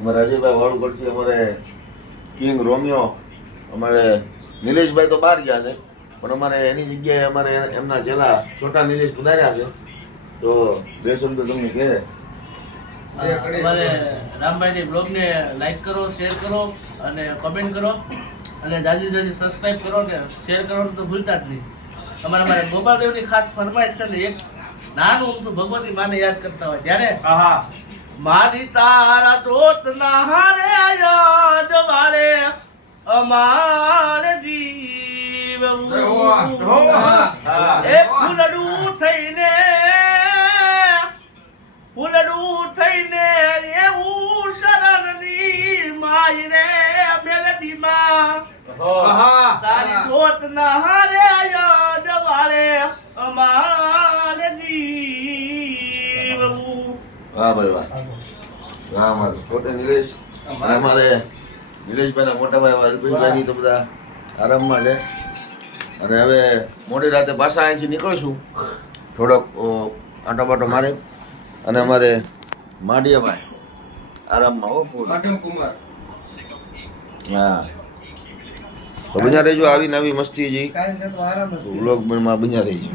અમારે અજયભાઈ વાળું કરશે, અમારે કિંગ રોમિયો, અમારે નિલેશભાઈ તો બહાર ગયા છે, પણ અમારે એની જગ્યાએ અમારે એમના ચેલા છોટા નિલેશ પધાર્યા છે. તો બે શબ્દ તમને કહે. અમારે રામભાઈની બ્લોગને લાઈક કરો, શેર કરો અને કમેન્ટ કરો અને જાજી સબસ્ક્રાઈબ કરો ને શેર કરવાનું તો ભૂલતા જ નહીં. અમારે ગોપાલદેવની ખાસ ફરમાઈશ છે ને, એક નાનું ઊંચું ભગવતી માને યાદ કરતા હોય ત્યારે મારી તારા જોત ના હારે યાદ વાળે અમારે જીવ એ ફૂલડું થઈને એવું શરણની માય રે મેલડીમાં તારી જોત ના હારે યાદ વાળે અમારે જીવ. વાહ ભાઈ વાહ. વાહ અમારે છોટે નિલેશ, અમારે નિલેશભાઈના મોટા ભાઈ અલ્પેશભાઈની તો બધા આરામમાં છે. અને હવે મોડી રાતે પાછા અહીંથી નીકળશું, થોડોક આંટો બાટો મારે. અને અમારે માડિયાભાઈ આરામમાં હો ફૂલ. હા, તો બન્યા રહેજો આવી નવી મસ્તી જી વ્લોગમાં બન્યા રહેજો.